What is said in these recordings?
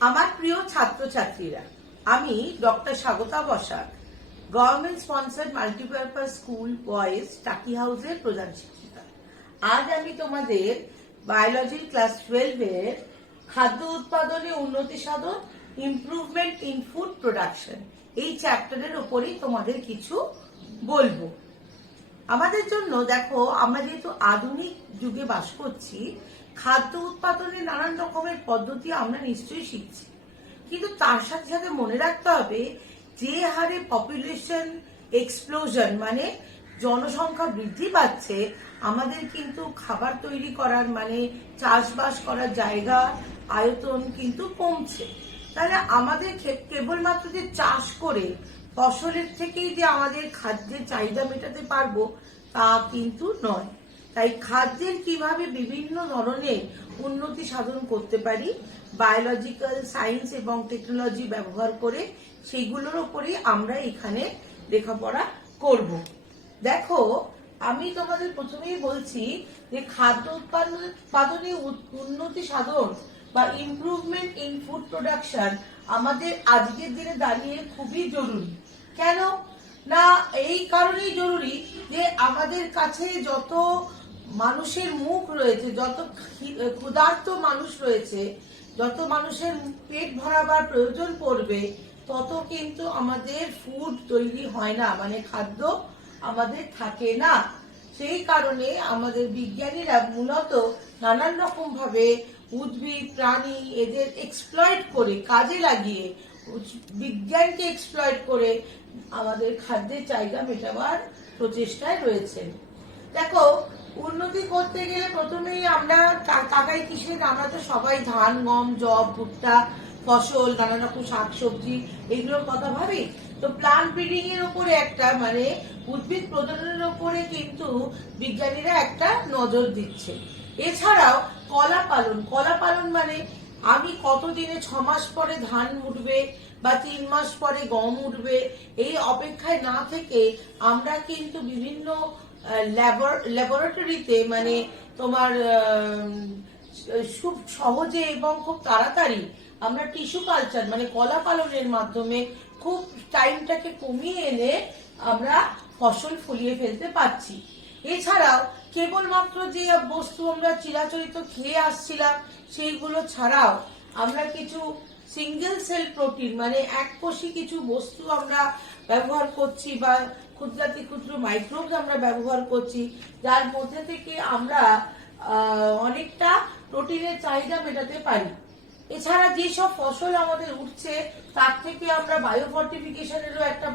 আমার প্রিয় ছাত্রছাত্রীরা, আমি doctor Swagata Basak, government sponsored multipurpose school boys টাকি হাউসের প্রধান শিক্ষিকা। আজ আমি তোমাদের বায়োলজি ক্লাস 12 এর খাদ্য উৎপাদনে উন্নতি সাধন, ইমপ্রুভমেন্ট ইন ফুড প্রোডাকশন এই চ্যাপ্টারের উপরেই তোমাদের কিছু বলবো। আমাদের জন্য দেখো, আমরা যেহেতু আধুনিক যুগে বাস করছি, খাদ্য উৎপাদনের নানান রকমের পদ্ধতি আমরা নিশ্চয়ই শিখছি, কিন্তু তার সাথে সাথে মনে রাখতে হবে যে হারে পপুলেশন এক্সপ্লোশন মানে জনসংখ্যা বৃদ্ধি পাচ্ছে, আমাদের কিন্তু খাবার তৈরি করার মানে চাষবাস করার জায়গা আয়তন কিন্তু কমছে। তাহলে আমাদের কেবলমাত্র যে চাষ করে ফসলের থেকেই যে আমাদের খাদ্যের চাহিদা মেটাতে পারবো তা কিন্তু নয়। তাই খাদ্যের কিভাবে বিভিন্ন ধরনের উন্নতি সাধন করতে পারি বায়োলজিক্যাল সায়েন্স এবং টেকনোলজি ব্যবহার করে, সেইগুলোর উপরে আমরা এখানে লেখাপড়া করব। দেখো, আমি তোমাদের প্রথমেই বলছি যে খাদ্য উৎপাদনে উন্নতি সাধন বা ইমপ্রুভমেন্ট ইন ফুড প্রোডাকশন আমাদের আজকের দিনে দাঁড়িয়ে খুবই জরুরি। কেন না? এই কারণেই জরুরি যে আমাদের কাছে যত মানুষের মুখ রয়েছে, যত ক্ষুধার্ত মানুষ রয়েছে, যত মানুষের পেট ভরাবার প্রয়োজন পড়বে, তত কিন্তু আমাদের ফুড তৈরি হয় না, মানে খাদ্য আমাদের থাকে না। সেই কারণে আমাদের বিজ্ঞানীরা মূলত নানান রকম ভাবে উদ্ভিদ প্রাণী এদের এক্সপ্লয়েট করে, কাজে লাগিয়ে, বিজ্ঞানকে এক্সপ্লয়েট করে আমাদের খাদ্যের চাহিদা মেটাবার প্রচেষ্টায় রয়েছে। দেখো, উন্নতি করতে গেলে প্রথমেই আমরা তাকাই কিসের? আমরা তো সবাই ধান, গম, জব, ভুট্টা, ফসল, নানা রকম শাকসবজি এগুলোর কথা ভাবি। তো প্লান্ট ব্রিডিং এর উপরে একটা মানে উদ্ভিদ প্রজননের উপরে কিন্তু বিজ্ঞানীরা একটা নজর দিচ্ছে। এছাড়াও কলা পালন মানে আমি কতদিনে 6 মাস পরে ধান উঠবে বা 3 মাস পরে গম উঠবে এই অপেক্ষায় না থেকে আমরা কিন্তু বিভিন্ন ল্যাবরেটরিতে মানে তোমার খুব সহজে এবং খুব তাড়াতাড়ি আমরা টিস্যু কালচার মানে কলা পালনের মাধ্যমে খুব টাইমটাকে কমিয়ে এনে আমরা ফসল ফলিয়ে ফেলতে পারছি। এছাড়াও কেবলমাত্র যে বস্তু আমরা চিরাচরিত খেয়ে আসছিলাম সেইগুলো ছাড়াও আমরা কিছু সিঙ্গেল সেল প্রোটিন মানে এককোষী কিছু বস্তু আমরা ব্যবহার করছি বা ক্ষুদ্রাতি ক্ষুদ্র মাইক্রোবস আমরা ব্যবহার করছি, যার মধ্যে থেকে আমরা অনেকটা প্রোটিনের চাহিদা মেটাতে পারি। এছাড়া যেসব ফসল আমাদের উঠছে তার থেকে আমরা বায়োফর্টিফিকেশনেরও একটা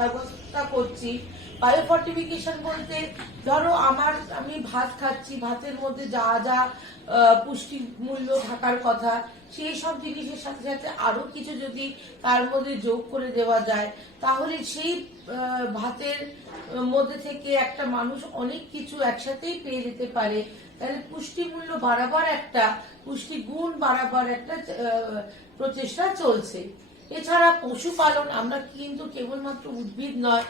ব্যবস্থা করছি। বায়োফর্টিফিকেশন বলতে ধরো আমি ভাত খাচ্ছি, ভাতের মধ্যে যা যা পুষ্টি মূল্য থাকার কথা সেই সব জিনিসের সাথে সাথে আরো কিছু যদি তার মধ্যে যোগ করে দেওয়া যায়, তাহলে সেই ভাতের মধ্যে থেকে একটা মানুষ অনেক কিছু একসাথেই পেয়ে যেতে পারে। তাহলে পুষ্টি মূল্য বাড়াবার একটা, পুষ্টি গুণ বাড়াবার একটা প্রচেষ্টা চলছে। এছাড়া পশুপালন, আমরা কিন্তু কেবলমাত্র উদ্ভিদ নয়,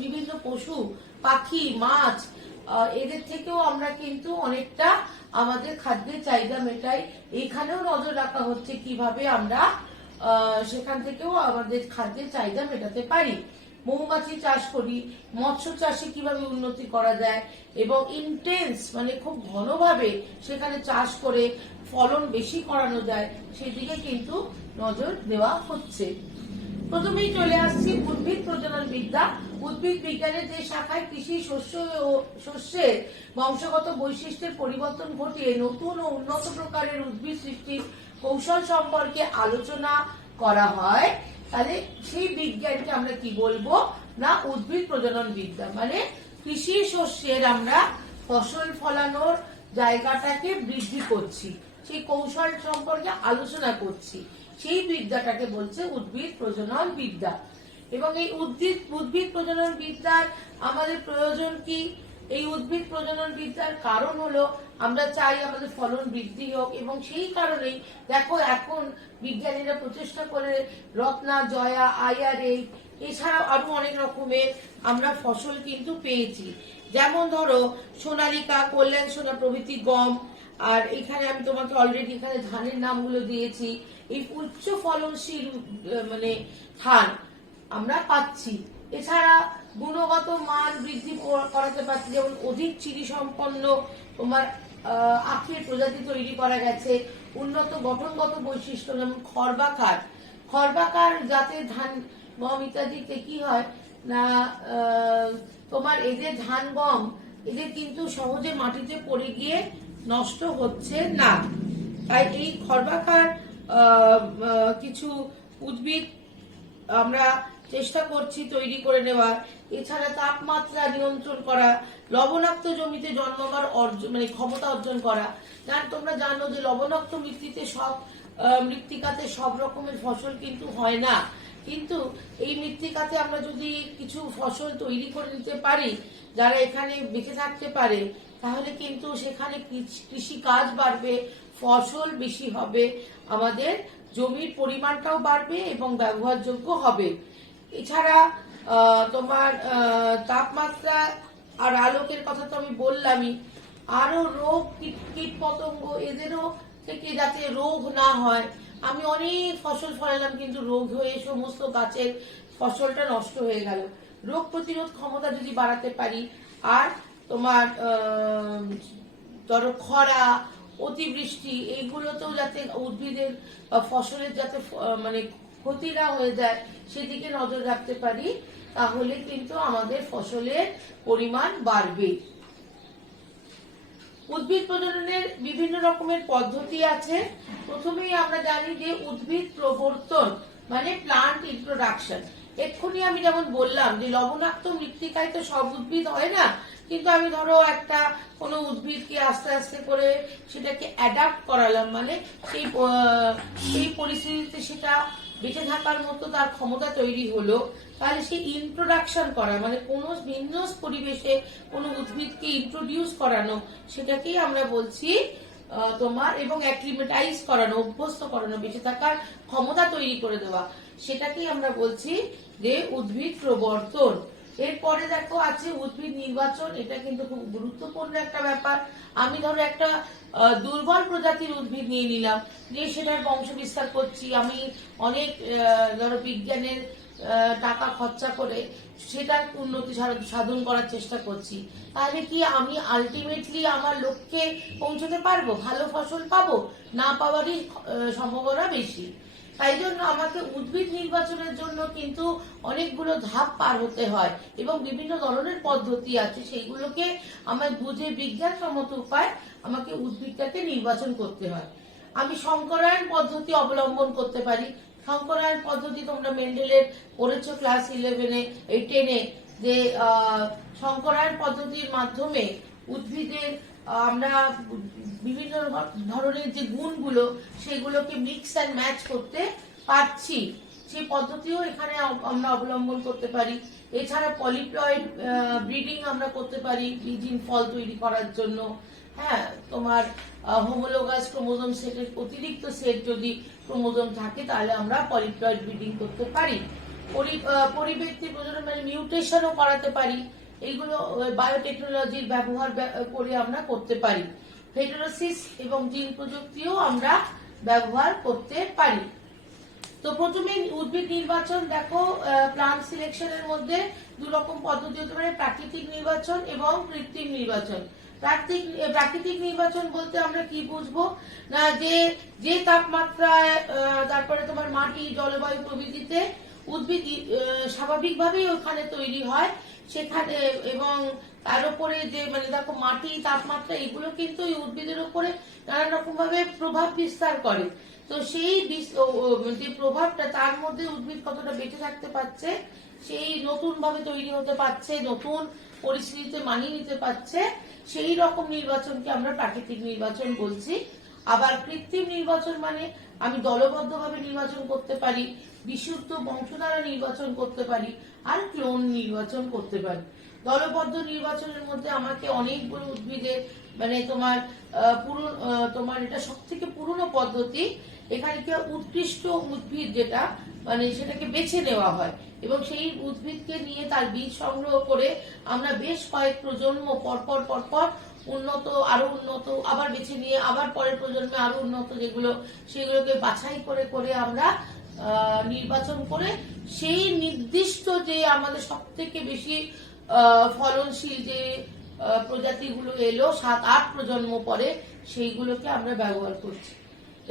বিভিন্ন পশু পাখি মাছ এদের থেকেও আমরা কিন্তু অনেকটা আমাদের খাদ্যের চাহিদা মেটাই। এখানেও নজর রাখা হচ্ছে কিভাবে আমরা সেখান থেকেও আমাদের খাদ্যের চাহিদা মেটাতে পারি। মৌমাছি চাষ করি, মৎস্য চাষে কিভাবে উন্নতি করা যায় এবং ইন্টেন্স মানে খুব ঘনভাবে সেখানে চাষ করে ফলন বেশি করানো যায় সেদিকে কিন্তু নজর দেওয়া হচ্ছে। প্রথমেই চলে আসছি উদ্ভিদ প্রজনন বিদ্যা। উদ্ভিদ বিজ্ঞানের যে শাখায় কৃষি শস্যের বংশগত বৈশিষ্ট্যের পরিবর্তন ঘটিয়ে নতুন ও উন্নত প্রকারের উদ্ভিদ সৃষ্টির কৌশল সম্পর্কে আলোচনা করা হয়, তাহলে সেই বিজ্ঞানকে আমরা কি বলবো না উদ্ভিদ প্রজনন বিদ্যা। মানে কৃষি শস্যের আমরা ফসল ফলানোর জায়গাটাকে বৃদ্ধি করছি, সেই কৌশল সম্পর্কে আলোচনা করছি, সেই বিদ্যাটাকে বলছে উদ্ভিদ প্রজনন বিদ্যা। এবং এই উদ্ভিদ প্রজনন বিদ্যার আমাদের প্রয়োজন কি? এই উদ্ভিদ প্রজনন বিদ্যার কারণ হলো আমরা চাই আমাদের ফলন বৃদ্ধি হোক, এবং সেই কারণেই দেখো এখন বিজ্ঞানীরা প্রচেষ্টা করে রত্না, জয়া, IRA এছাড়াও আরো অনেক রকমের আমরা ফসল কিন্তু পেয়েছি। যেমন ধরো সোনালিকা, কল্যাণ সোনা প্রভৃতি গম, আর এখানে আমি তোমাকে অলরেডি এখানে ধানের নামগুলো দিয়েছি। এই উচ্চ ফলনশীল মানে ধান আমরা পাচ্ছি। এছাড়া গুণগত মান বৃদ্ধি করাতে পারছি, যেমন অধিক চিনি সম্পন্ন তোমার আখের প্রজাতি তৈরি করা গেছে। উন্নত গঠনগত বৈশিষ্ট্য, যেমন খর্বাকার জাতের ধান, গম ইত্যাদিতে কি হয় না তোমার এদের ধান গম এদের কিন্তু সহজে মাটিতে পড়ে গিয়ে নষ্ট হচ্ছে না। তাই এই খর্বাকার কিছু উদ্ভিদ আমরা চেষ্টা করছি তৈরি করে নেওয়ার। এছাড়া তাপমাত্রা নিয়ন্ত্রণ করা, লবণাক্ত জমিতে জন্মাবার মানে ক্ষমতা অর্জন করা। তোমরা জানো যে লবণাক্ত মৃত্তিকাতে সব রকমের ফসল কিন্তু হয় না, কিন্তু এই মৃত্তিকাতে আমরা যদি কিছু ফসল তৈরি করে নিতে পারি, যারা এখানে বেঁচে থাকতে পারে, তাহলে কিন্তু সেখানে কৃষি কাজ বাড়বে, ফসল বেশি হবে, আমাদের জমির পরিমাণটাও বাড়বে এবং ব্যবহারযোগ্য হবে। এছাড়া তোমার তাপমাত্রা আর আলোকের কথা তো আমি বললামই। আরো রোগ কীট পতঙ্গ এদেরও থেকে যাতে রোগ না হয়। আমি অনেক ফসল ফলালাম কিন্তু রোগ হয়ে সমস্ত গাছের ফসলটা নষ্ট হয়ে গেল। রোগ প্রতিরোধ ক্ষমতা যদি বাড়াতে পারি, আর তোমার ধরো খরা, অতিবৃষ্টি এইগুলোতেও যাতে উদ্ভিদের ফসলের যাতে মানে ক্ষতি না হয়ে যায় সেদিকে নজর রাখতে পারি, তাহলে কিন্তু আমাদের ফসলের পরিমাণ বাড়বে। উদ্ভিদ প্রজননের বিভিন্ন রকমের পদ্ধতি আছে। প্রথমেই আমরা জানি যে উদ্ভিদ প্রবর্তন মানে প্লান্ট ইন্ট্রোডাকশন। এক্ষুনি আমি যেমন বললাম যে লবণাক্ত মৃত্তিকায় তো সব উদ্ভিদ হয় না, কিন্তু আমি ধরো একটা কোনো উদ্ভিদকে আস্তে আস্তে করে সেটাকে অ্যাডাপ্ট করালাম, মানে সেই পরিস্থিতিতে সেটা বেঁচে থাকার মতো তার ক্ষমতা তৈরি হলো, তাহলে সেই ইন্ট্রোডাকশন করা মানে কোনো ভিন্ন পরিবেশে কোনো উদ্ভিদকে ইন্ট্রোডিউস করানো, সেটাকেই আমরা বলছি তোমার, এবং অ্যাক্লিমেটাইজ করানো, অভ্যস্ত করানো, বেঁচে থাকার ক্ষমতা তৈরি করে দেওয়া, সেটাকেই আমরা বলছি যে উদ্ভিদ প্রবর্তন। এরপরে দেখো আছে উদ্ভিদ নির্বাচন। এটা কিন্তু খুব গুরুত্বপূর্ণ একটা ব্যাপার। আমি ধরো একটা দুর্বল প্রজাতির উদ্ভিদ নিয়ে নিলাম, যে সেটার বংশ বিস্তার করছি, আমি অনেক ধরো বিজ্ঞানের টাকা খরচা করে সেটার উন্নতি সাধন করার চেষ্টা করছি, তাহলে কি আমি আলটিমেটলি আমার লক্ষ্যে পৌঁছতে পারবো? ভালো ফসল পাবো? না পাওয়ারই সম্ভাবনা বেশি। তাই জন্য আমাকে উদ্ভিদ নির্বাচনের জন্য কিন্তু অনেকগুলো ধাপ পার হতে হয় এবং বিভিন্ন ধরনের পদ্ধতি আছে, সেইগুলোকে আমার বুঝে বিজ্ঞানসম্মত উপায় আমাকে উদ্ভিদটাকে নির্বাচন করতে হয়। আমি সংকরায়ন পদ্ধতি অবলম্বন করতে পারি। সংকরায়ন পদ্ধতি তোমরা মেন্ডেলের পড়েছো ক্লাস 11-এ, 10-এ, যে সংকরায়ন পদ্ধতির মাধ্যমে উদ্ভিদের আমরা বিভিন্ন ধরনের যে গুণগুলো সেগুলোকে মিক্স অ্যান্ড ম্যাচ করতে পারছি, সেই পদ্ধতিও এখানে আমরা অবলম্বন করতে পারি। এছাড়া পলিপ্লয়েড ব্রিডিং আমরা করতে পারি বীজহীন ফল তৈরি করার জন্য। হ্যাঁ, তোমার হোমোলোগাস ক্রোমোজোম সেটের অতিরিক্ত সেট যদি ক্রোমোজোম থাকে তাহলে আমরা পলিপ্লয়েড ব্রিডিং করতে পারি। পরিব্যক্তি প্রজনন মানে মিউটেশনও করাতে পারি। এইগুলো বায়োটেকনোলজির ব্যবহার করে আমরা করতে পারি। হেটেরোসিস এবং জিন প্রযুক্তিও আমরা ব্যবহার করতে পারি। তো প্রথমে উদ্ভিদ নির্বাচন দেখো, প্লান্ট সিলেকশনের মধ্যে দু রকম পদ্ধতি হতে পারে, প্রাকৃতিক নির্বাচন এবং কৃত্রিম নির্বাচন। প্রাকৃতিক নির্বাচন বলতে আমরা কি বুঝবো না, যে তাপমাত্রায় তারপরে তোমার মাটি, জলবায়ু প্রভৃতিতে উদ্ভিদ স্বাভাবিকভাবেই ওখানে তৈরি হয় সেখানে, এবং তার উপরে যে মানে দেখো মাটি, তাপমাত্রা এগুলো কিন্তু এই উদ্ভিদের উপরে নানান রকম ভাবে প্রভাব বিস্তার করে। তো সেই যে প্রভাবটা, তার মধ্যে উদ্ভিদ কতটা বেঁচে থাকতে পারছে, সেই নতুন ভাবে তৈরি হতে পারছে, নতুন পরিস্থিতিতে মানিয়ে নিতে পারছে, সেই রকম নির্বাচনকে আমরা প্রাকৃতিক নির্বাচন বলছি। আবার কৃত্রিম নির্বাচন মানে আমি দলবদ্ধভাবে নির্বাচন করতে পারি, বিশুদ্ধ বংশ দ্বারা নির্বাচন করতে পারি, আর ক্লোন নির্বাচন করতে পারি। দলবদ্ধ নির্বাচনের মধ্যে আমাকে অনেকগুলো উদ্ভিদের মানে তোমার এটা সব থেকে পুরনো পদ্ধতি। এখানে কি উৎকৃষ্ট উদ্ভিদ যেটা মানে সেটাকে বেছে নেওয়া হয় এবং সেই উদ্ভিদকে নিয়ে তার বীজ সংগ্রহ করে আমরা বেশ কয়েক প্রজন্ম পরপর উন্নত, আরো উন্নত আবার বেছে নিয়ে আবার পরের প্রজন্মে আরো উন্নত যেগুলো, সেগুলোকে বাছাই করে করে আমরা নির্বাচন করে সেই নির্দিষ্ট যে আমাদের সব থেকে বেশি ফলনশীল যে প্রজাতিগুলো এলো 7-8 প্রজন্ম পরে, সেইগুলোকে আমরা ব্যবহার করছি।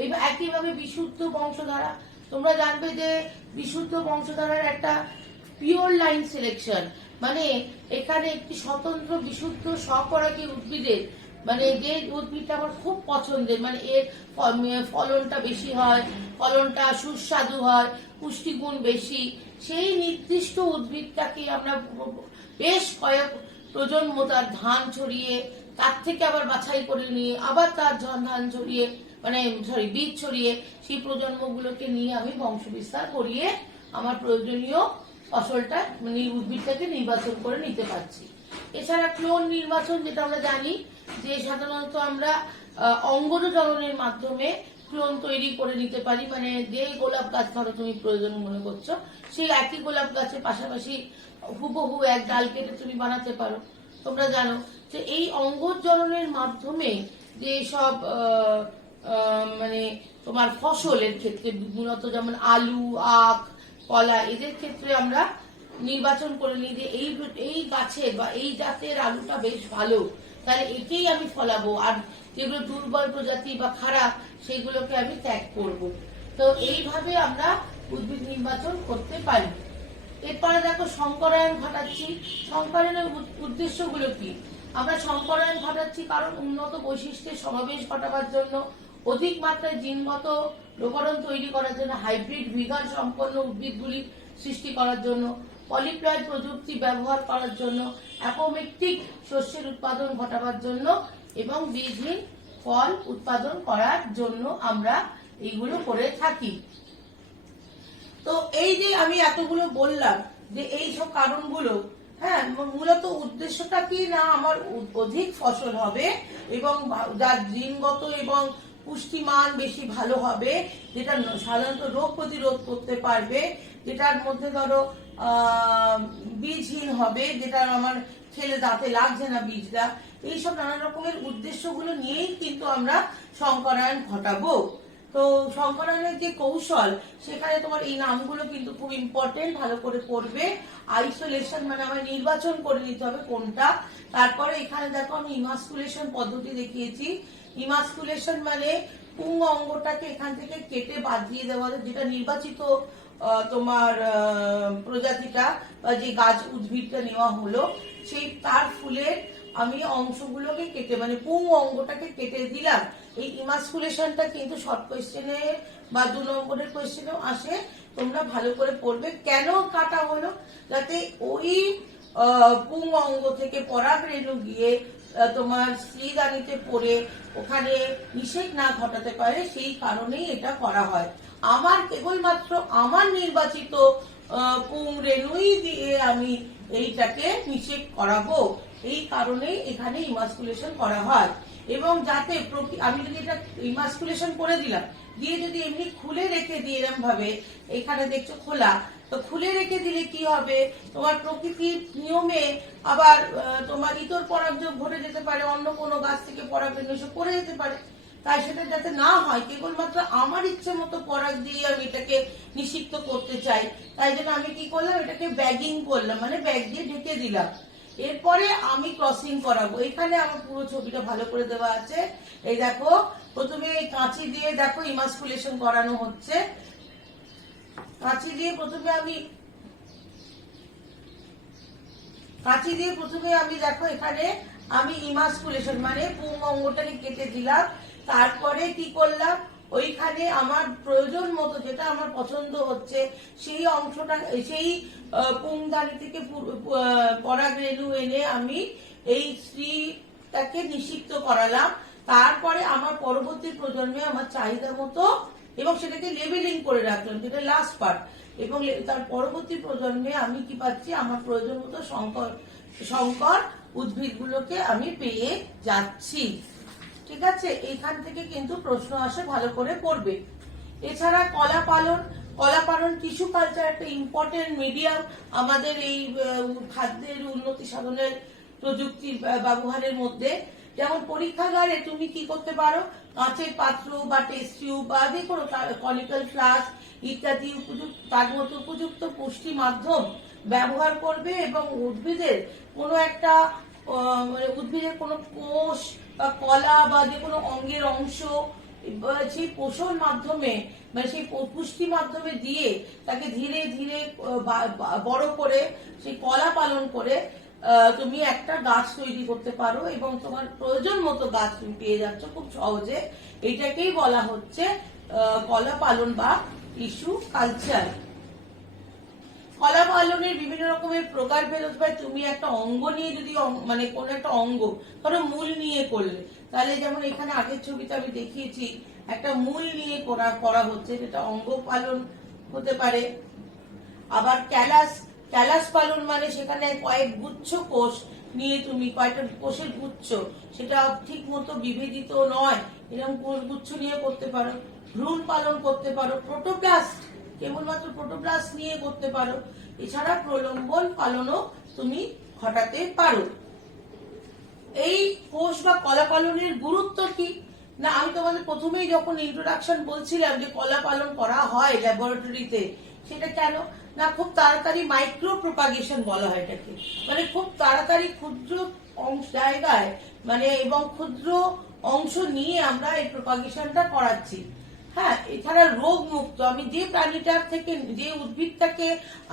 এইবার একইভাবে বিশুদ্ধ বংশধারা, তোমরা জানবে যে বিশুদ্ধ বংশধারার একটা পিওর লাইন সিলেকশন, মানে এখানে একটি স্বতন্ত্র বিশুদ্ধ স্বপরাগী উদ্ভিদের, মানে যে উদ্ভিদটা আমার খুব পছন্দের, মানে এর ফলনটা বেশি হয়, ফলনটা সুস্বাদু হয়, পুষ্টিগুণ বেশি, সেই নির্দিষ্ট উদ্ভিদটাকে আমরা বেশ কয়েক প্রজন্ম তার ধান ছড়িয়ে তার থেকে আবার বাছাই করে নিয়ে আবার তার ধান ছড়িয়ে, মানে বীজ ছড়িয়ে সেই প্রজন্মগুলোকে নিয়ে আমি বংশ বিস্তার করিয়ে আমার প্রয়োজনীয় ফসলটা, মানে উদ্ভিদটাকে নির্বাচন করে নিতে পারছি। এছাড়া ক্লোন নির্বাচন, যেটা আমরা জানি যে সাধারণত আমরা অঙ্গজ জননের মাধ্যমে ক্লোন তৈরি করে নিতে পারি, মানে যে গোলাপ গাছ ধরো তুমি প্রয়োজন মনে করছো, সেই একই গোলাপ গাছের পাশাপাশি হুবহু এক ডাল কেটে তুমি বানাতে পারো। তোমরা জানো যে এই অঙ্গজ জননের মাধ্যমে যে সব মানে তোমার ফসলের ক্ষেত্রে মূলত যেমন আলু, আখ, কলা, এদের ক্ষেত্রে আমরা নির্বাচন করে নিই যে এই গাছের বা এই জাতের আলুটা বেশ ভালো, তাহলে একেই আমি ফলাবো, আর যেগুলো দুর্বল প্রজাতি বা খারাপ সেগুলোকে আমি ত্যাগ করব। তো এইভাবে আমরা উদ্ভিদ নির্বাচন করতে পারি। এরপরে দেখো সংকরায়ন ঘটাচ্ছি। সংকরায়নের উদ্দেশ্যগুলো কি? আমরা সংকরায়ন ঘটাচ্ছি কারণ উন্নত বৈশিষ্ট্যের সমাবেশ ঘটাবার জন্য, অধিক মাত্রায় জিনগত রোপণ তৈরি করার জন্য, হাইব্রিড ভিগান সম্পন্ন উদ্ভিদগুলি সৃষ্টি করার জন্য, পলিপ্লয়েড প্রযুক্তি ব্যবহার করার জন্য, অ্যাপোমেকটিক শস্যের উৎপাদন ঘটাবার জন্য এবং বীজহীন ফল উৎপাদন করার জন্য আমরা এইগুলো করে থাকি। তো এই যে আমি এতগুলো বললাম যে এই সব কারণগুলো, হ্যাঁ, মূলত উদ্দেশ্যটা কি না, আমার অধিক ফসল হবে এবং যার জিনগত এবং পুষ্টিমান বেশি ভালো হবে, যেটা সাধারণত রোগ প্রতিরোধ করতে পারবে, যেটার মধ্যে ধরো বীজহীন হবে, যেটা আমার খেলে দাঁতে লাগছে না বীজটা, এইসব নানা রকমের উদ্দেশ্যগুলো নিয়েই কিন্তু আমরা সংকরায়ন ঘটাবো। তো সংকরায়নের যে কৌশল, সেখানে তোমার এই নামগুলো কিন্তু খুব ইম্পর্টেন্ট, ভালো করে পড়বে। আইসোলেশন মানে আমার নির্বাচন করে নিতে হবে কোনটা। তারপরে এখানে দেখো আমি ইমাস্কুলেশন পদ্ধতি দেখিয়েছি। ইমাস্কুলেশন মানে পুং অঙ্গটাকে এখান থেকে কেটে বাদ দিয়ে দেওয়া, যেটা নির্বাচিত তোমার প্রজাতিটা বা যে গাছ উদ্ভিদটা নেওয়া হলো, সেই তার ফুলের আমি অংশগুলোকে কেটে, মানে পুং অঙ্গটাকে কেটে দিলাম। এই ইমাস্কুলেশনটা কিন্তু শর্ট কোয়েশ্চেনে বা 2 নম্বরের কোয়েশ্চেনেও আসে, তোমরা ভালো করে পড়বে। কেন কাটা হলো? যাতে ওই পুং অঙ্গ থেকে পরাগ রেণু গিয়ে তোমার স্ত্রীদানিতে পড়ে ওখানে নিষেক না ঘটাতে পারে, সেই কারণেই এটা করা হয়। আমার কেবলমাত্র আমার নির্বাচিত পুং রেণুই দিয়ে আমি এইটাকে নিষেক করাবো, এই কারণেই এখানে ইমাস্কুলেশন করা হয়। এবং যাতে আমি যদি এটা ইমাস্কুলেশন করে দিলাম, দিয়ে যদি এমনি খুলে রেখে দিই এরকম ভাবে, এখানে দেখছো খোলা, তো খুলে রেখে দিলে কি হবে, তোমার প্রকৃতির নিয়মে আবার তোমার ইতর পরাগযোগ ঘটে যেতে পারে, অন্য কোনো গাছ থেকে পরাগ এসে পড়ে যেতে পারে। তাই সেটা যাতে না হয়, কেবলমাত্র আমার ইচ্ছে মতো পরাগ দিয়ে আমি এটাকে নিষিক্ত করতে চাই, তাই জন্য আমি কি করলাম, এটাকে ব্যাগিং করলাম, মানে ব্যাগ দিয়ে ঢেকে দিলাম। এরপরে আমি ক্রসিং করাবো। এখানে আমার পুরো ছবিটা ভালো করে দেওয়া আছে। এই দেখো, প্রথমে কাঁচি দিয়ে দেখো ইমাস্কুলেশন করানো হচ্ছে। কাঁচি দিয়ে প্রথমে আমি দেখো এখানে আমি ইমাস্কুলেশন মানে পুং অঙ্গটাকে কেটে দিলাম। তারপরে কি করলাম, ওইখানে আমার প্রয়োজন মতো যেটা আমার পছন্দ হচ্ছে সেই অংশটা, সেই পুংদানি থেকে পরাগ রেণু এনে আমি এই স্ত্রীটাকে নিষিক্ত করালাম। তারপরে আমার পরবর্তী প্রজন্মে আমার চাহিদা মতো, এবং সেটাকে লেবেলিং করে রাখলাম, যেটা লাস্ট পার্ট, এবং তার পরবর্তী প্রজন্মে আমি কি পাচ্ছি, আমার প্রয়োজন মতো সংকর উদ্ভিদগুলোকে আমি পেয়ে যাচ্ছি। ঠিক আছে, এইখান থেকে কিন্তু প্রশ্ন আসে, ভালো করে পড়বে। এছাড়া কলা পালন টিস্যু কালচার একটা ইম্পর্টেন্ট মিডিয়াম আমাদের এই খাদ্যের উন্নতি সাধনের প্রযুক্তির ব্যবহারের মধ্যে। যেমন পরীক্ষাগারে তুমি কি করতে পারো, কাঁচের পাত্র বা টেস্ট টিউব বা যে কোনো কনিক্যাল ফ্লাস্ক ইত্যাদি তার মতো উপযুক্ত পুষ্টি মাধ্যম ব্যবহার করবে এবং উদ্ভিদের কোনো একটা মানে উদ্ভিদের কোনো কোষ বা কলা বা যে কোনো অঙ্গের অংশ সেই পোষণ মাধ্যমে মানে সেই পুষ্টি মাধ্যমে দিয়ে তাকে ধীরে ধীরে বড় করে সেই কলা পালন করে তুমি একটা গাছ তৈরি করতে পারো এবং তোমার প্রয়োজন মতো গাছ তুমি পেয়ে যাচ্ছ খুব সহজে। এটাকেই বলা হচ্ছে কলা পালন বা টিস্যু কালচার। কলা পালনের বিভিন্ন রকমের প্রকার বেরোতে পারে। তুমি একটা অঙ্গ নিয়ে যদি মানে কোন একটা অঙ্গ ধরো মূল নিয়ে করলে, তাহলে যেমন এখানে আগের ছবিতে আমি দেখিয়েছি একটা মূল নিয়ে করা হচ্ছে, যেটা অঙ্গ পালন হতে পারে। আবার ক্যালাস পালন মানে সেখানে কয়েক গুচ্ছ কোষ নিয়ে তুমি কয়েকটা কোষের গুচ্ছ, সেটা ঠিক মতো বিভেদিত নয় এরকম কোষ গুচ্ছ নিয়ে করতে পারো। ভ্রূণ পালন করতে পারো। প্রোটোপ্লাস্ট কেবলমাত্র প্রোটোপ্লাস্ট নিয়ে করতে পারো। এছাড়া প্রলম্বন পালনও তুমি ঘটাতে পারো। এই কোষ বা কলা পালনের গুরুত্ব কি না, আমি তোমাদের প্রথমেই যখন ইন্ট্রোডাকশন বলছিলাম যে কলা পালন করা হয় ল্যাবরেটরিতে, সেটা কেন না খুব তাড়াতাড়ি মাইক্রো প্রোপাগেশন বলা হয় এটাকে, মানে খুব তাড়াতাড়ি ক্ষুদ্র অংশ জায়গায় মানে এবং ক্ষুদ্র অংশ নিয়ে আমরা এই প্রোপাগেশনটা করাচ্ছি। হ্যাঁ, এছাড়া রোগ মুক্ত, আমি যে প্রাণীটার থেকে যে উদ্ভিদটাকে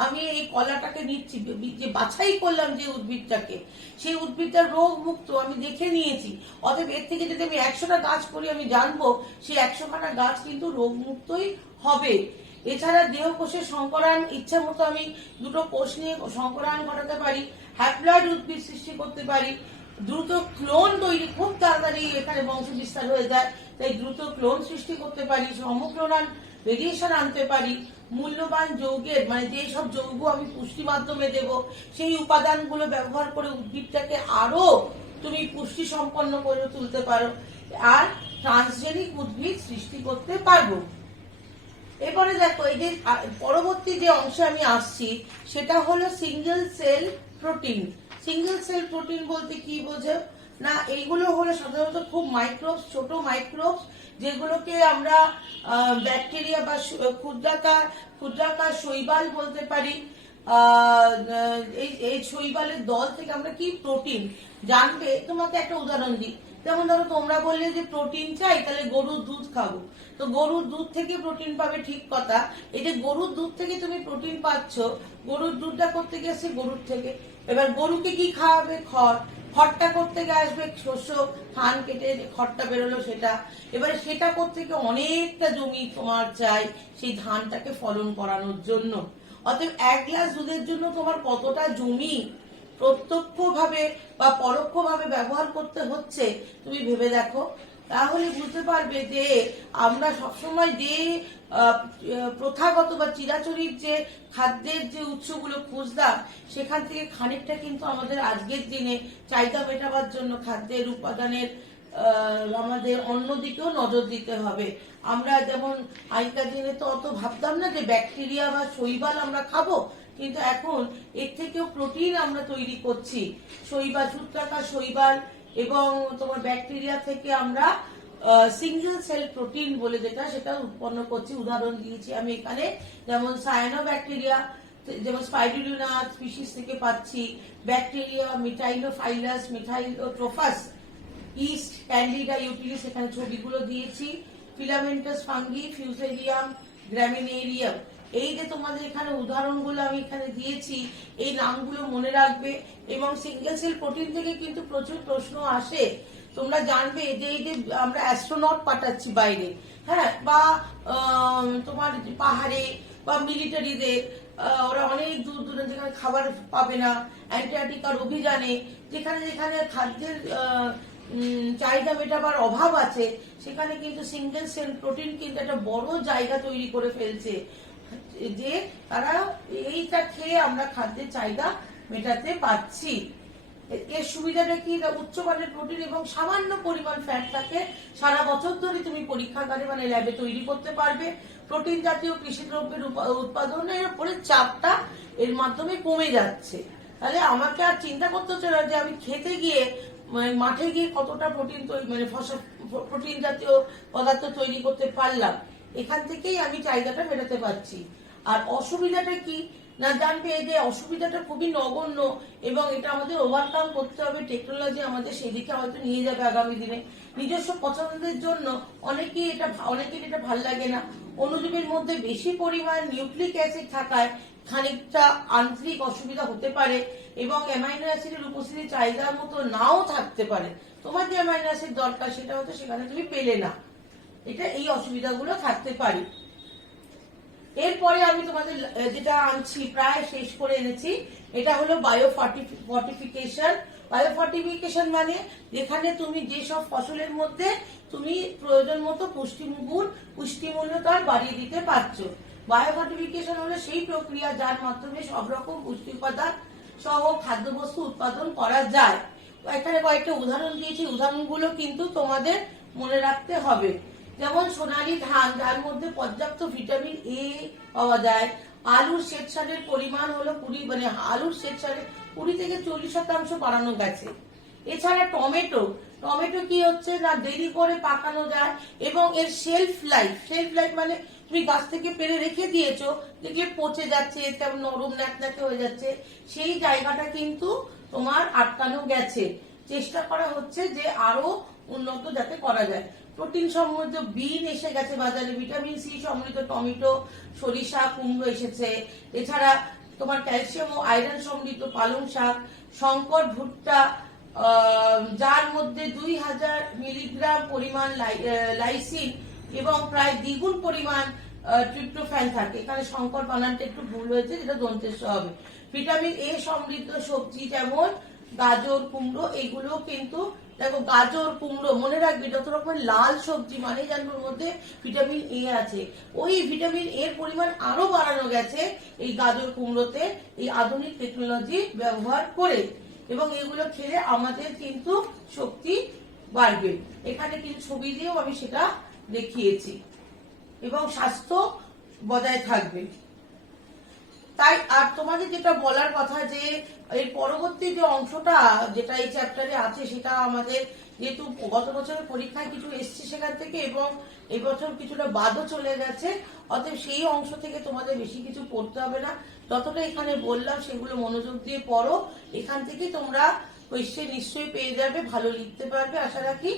আমি এই কলাটাকে নিচ্ছি, যে বাছাই করলাম যে উদ্ভিদটাকে, সেই উদ্ভিদটা রোগ মুক্ত আমি দেখে নিয়েছি। অতএব এর থেকে যদি আমি 100টা গাছ করি আমি জানবো সেই 100খানা গাছ কিন্তু রোগ মুক্তই হবে। এছাড়া দেহ কোষের সংকরায়ন, ইচ্ছা মতো আমি দুটো কোষ নিয়ে সংকরায়ন ঘটাতে পারি। হ্যাপ্লয়েড উদ্ভিদ সৃষ্টি করতে পারি। দ্রুত ক্লোন তৈরি, খুব তাড়াতাড়ি এখানে বংশ বিস্তার হয়ে যায়, তাই দ্রুত ক্লোন সৃষ্টি করতে পারি। সমক্লোনাল ভেরিয়েশন আনতে পারি। মূল্যবান যৌগের মানে যে সব যৌগ আমি পুষ্টি মাধ্যমে দেব সেই উপাদানগুলো ব্যবহার করে উদ্ভিদটাকে আরো তুমি পুষ্টি সম্পন্ন করে তুলতে পারো। আর ট্রান্সজেনিক উদ্ভিদ সৃষ্টি করতে পারবো। এরপরে দেখো, এই যে পরবর্তী যে অংশে আমি আসছি সেটা হলো single cell protein. Single cell protein বলতে কি বোঝো না, এইগুলো হলো সাধারণত খুব মাইক্রোবস, ছোট মাইক্রোবস, যেগুলোকে আমরা ব্যাকটেরিয়া বা ক্ষুদ্রাকার শৈবাল বলতে পারি। এই শৈবালের দল থেকে আমরা কি প্রোটিন জানবে। তোমাকে একটা উদাহরণ দিই, যেমন ধরো তোমরা বললে যে প্রোটিন চাই, তাহলে গরুর দুধ খাবো, তো গরুর দুধ থেকে প্রোটিন পাবে, ঠিক কথা। এই যে গরুর দুধ থেকে তুমি প্রোটিন পাচ্ছ, গরুর দুধটা করতে গেছে গরুর থেকে, এবার গরুকে কি খাওয়াবে, খড়টা করতে গিয়ে আসবে শস্য ধান কেটে যে খড়টা বেরোলো সেটা, এবারে সেটা করতে গিয়ে অনেকটা জমি তোমার চাই সেই ধানটাকে ফলন করানোর জন্য। অতএব 1 গ্লাস দুধের জন্য তোমার কতটা জমি প্রত্যক্ষভাবে বা পরোক্ষভাবে ব্যবহার করতে হচ্ছে তুমি ভেবে দেখো। তাহলে বুঝতে পারবে যে আমরা সবসময় যে প্রথাগত বা চিরাচরিত যে খাদ্যের যে উৎসগুলো খুঁজতাম, সেখান থেকে খানিকটা কিন্তু আমাদের আজকের দিনে চাহিদা মেটাবার জন্য খাদ্যের উপাদানের আমাদের অন্যদিকেও নজর দিতে হবে। আমরা যেমন আগেকার দিনে তো অত ভাবতাম না যে ব্যাকটেরিয়া বা শৈবাল আমরা খাবো, কিন্তু এখন এর থেকেও প্রোটিন আমরা তৈরি করছি। শৈবাল, সূত্রাকার শৈবাল এবং তোমার ব্যাকটেরিয়া থেকে আমরা সিঙ্গেল সেল প্রোটিন বলে যেটা, সেটা উৎপন্ন করছি। উদাহরণ দিয়েছি আমি এখানে, যেমন সায়ানোব্যাকটেরিয়া, যেমন স্পাইরুলিনা স্পিসিস থেকে পাচ্ছি, ব্যাকটেরিয়া মিটাইলোফাইলাস, মিথাইলোট্রোফাস, ইস্ট, ক্যান্ডিডা ইউটিলিস, এখানে ছবিগুলো দিয়েছি, ফিলামেন্টাস ফাঙ্গি, ফিউজেরিয়াম, গ্রামিনেরিয়াম। এই যে তোমাদের এখানে উদাহরণগুলো আমি এখানে দিয়েছি, এই নামগুলো মনে রাখবে। এবং সিঙ্গেল সেল প্রোটিন থেকে কিন্তু প্রচুর প্রশ্ন আসে। তোমরা জানবে যে এই যে আমরা অ্যাস্ট্রোনট পাঠাচ্ছি বাইরে, হ্যাঁ, বা তোমার পাহাড়ে বা মিলিটারিদের, ওরা অনেক দূর দূরে যেখানে খাবার পাবে না, অ্যান্টার্কটিকার অভিযানে, যেখানে যেখানে খাদ্যের চাহিদা মেটাবার অভাব আছে, সেখানে কিন্তু সিঙ্গেল সেল প্রোটিন কিন্তু একটা বড় জায়গা তৈরি করে ফেলছে, যে তারা এইটা খেয়ে আমরা খাদ্যের চাহিদা মেটাতে পারছি। এর সুবিধাটা কি, উচ্চমানের প্রোটিন এবং সামান্য পরিমাণ ফ্যাট থাকে, সারা বছর ধরে তুমি পরীক্ষাগারে মানে ল্যাবে তৈরি করতে পারবে। প্রোটিন জাতীয় কৃষি দ্রব্যের উৎপাদনের উপরে চাপটা এর মাধ্যমে কমে যাচ্ছে। তাহলে আমাকে আর চিন্তা করতে হচ্ছে না যে আমি খেতে গিয়ে মানে মাঠে গিয়ে কতটা প্রোটিন প্রোটিন জাতীয় পদার্থ তৈরি করতে পারলাম, এখান থেকেই আমি চাহিদাটা মেটাতে পারছি। আর অসুবিধাটা কি না, জানবে যে অসুবিধাটা খুবই নগণ্য এবং এটা আমাদের ওভারকাম করতে হবে। টেকনোলজি আমাদের সেদিকে হয়তো নিয়ে যাবে আগামী দিনে। নিজস্ব পছন্দের জন্য অনেকের এটা ভাল লাগে না। অণুজীবের মধ্যে বেশি পরিমাণ নিউক্লিক অ্যাসিড থাকায় খানিকটা আন্তরিক অসুবিধা হতে পারে এবং অ্যামাইনো অ্যাসিডের উপস্থিতি চাহিদার মতো নাও থাকতে পারে। তোমার যে অ্যামাইনো অ্যাসিড দরকার সেটা হয়তো সেখানে তুমি পেলে না। এটা এই অসুবিধাগুলো থাকতে পারে। এরপরে আমি তোমাদের যেটা আনছি প্রায় শেষ করে এনেছি, এটা হলো বায়োফর্টিফিকেশন। বায়োফর্টিফিকেশন মানে যেখানে তুমি যেসব ফসলের মধ্যে তুমি প্রয়োজন মতো পুষ্টিমূল্যটা বাড়িয়ে দিতে পারছো। বায়োফর্টিফিকেশন হলো সেই প্রক্রিয়া যার মাধ্যমে সব রকম পুষ্টি উপাদান সহ খাদ্যবস্তু উৎপাদন করা যায়। এখানে কয়েকটা উদাহরণ দিয়েছি, উদাহরণগুলো কিন্তু তোমাদের মনে রাখতে হবে। যেমন সোনালী ধান, যার মধ্যে পর্যাপ্ত ভিটামিন এ পাওয়া যায়। আলুর শ্বেতসারের পরিমাণ হলো 20, আলুর শ্বেতসারে 20 থেকে 40% বাড়ানো গেছে। এছাড়া টমেটো কি হচ্ছে না, দেরি করে পাকানো যায় এবং এর শেলফ লাইফ মানে তুমি গাছ থেকে পেরে রেখে দিয়েছো, দেখলে পচে যাচ্ছে, তেমন নরম ন্যাকন্যাকে হয়ে যাচ্ছে, সেই জায়গাটা কিন্তু তোমার আটকানো গেছে। চেষ্টা করা হচ্ছে যে আরো উন্নত যাতে করা যায়। প্রোটিন সমৃদ্ধ বিন এসে গেছে বাজারে, ভিটামিন সি সমৃদ্ধ টমেটো, সরিষা, কুমড়ো এসেছে। এছাড়া তোমার ক্যালসিয়াম ও আয়রন সমৃদ্ধ পালং শাক, শঙ্কর ভুট্টা, যার মধ্যে 2000 মিলিগ্রাম পরিমাণ লাইসিন এবং প্রায় দ্বিগুণ পরিমাণ ট্রিপ্টোফ্যান থাকে। এখানে শঙ্কর বানানটা একটু ভুল হয়েছে, যেটা দন্তেস হবে। ভিটামিন এ সমৃদ্ধ সবজি যেমন গাজর, কুমড়ো, এগুলো কিন্তু দেখো, গাজর, কুমড়ো মনে রাখবে, যত রকমের লাল সবজি মানে জানবার মধ্যে ভিটামিন এ আছে। ওই ভিটামিন এর পরিমাণ আরো বাড়ানো গেছে এই গাজর, কুমড়োতে, এই আধুনিক টেকনোলজি ব্যবহার করে। এবং এগুলো খেলে আমাদের কিন্তু শক্তি বাড়বে। এখানে কিছু ছবি দিয়েও আমি সেটা দেখিয়েছি এবং স্বাস্থ্য বজায় থাকবে। তাই আর তোমাদের যেটা বলার কথা যে এর পরবর্তী যে অংশটা যেটা এই চ্যাপ্টারে আছে, সেটা আমাদের যেহেতু গত বছরের পরীক্ষায় কিছু এসছে সেখান থেকে এবং এই বছর কিছুটা বাদও চলে গেছে, অতএব সেই অংশ থেকে তোমাদের বেশি কিছু পড়তে হবে না। যতটা এখানে বললাম সেগুলো মনোযোগ দিয়ে পড়ো। এখান থেকে তোমরা কোয়েশ্চেন নিশ্চয়ই পেয়ে যাবে, ভালো লিখতে পারবে আশা রাখি।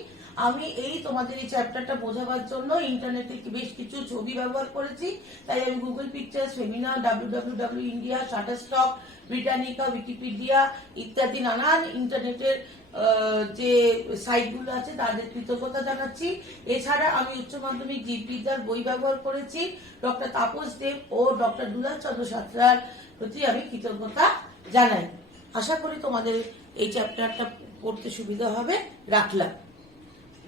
আমি তোমাদের এই চ্যাপ্টারটা বোঝাবার জন্য ইন্টারনেটে বেশ কিছু ছবি ব্যবহার করেছি। তাই আমি Google pictures, Femina, www India, Shutterstock, Britannica, Wikipedia ইত্যাদি নানান ইন্টারনেটের যে সাইটগুলো আছে তাদের কৃতজ্ঞতা জানাচ্ছি। এছাড়া আমি উচ্চ মাধ্যমিক জীববিদ্যার বই ব্যবহার করেছি। ডক্টর তাপস দেব ও ডক্টর দুলাল চন্দ্র সাঁতরার প্রতি আমি কৃতজ্ঞতা জানাই। আশা করি তোমাদের এই চ্যাপ্টারটা পড়তে সুবিধা হবে। রাখলাম।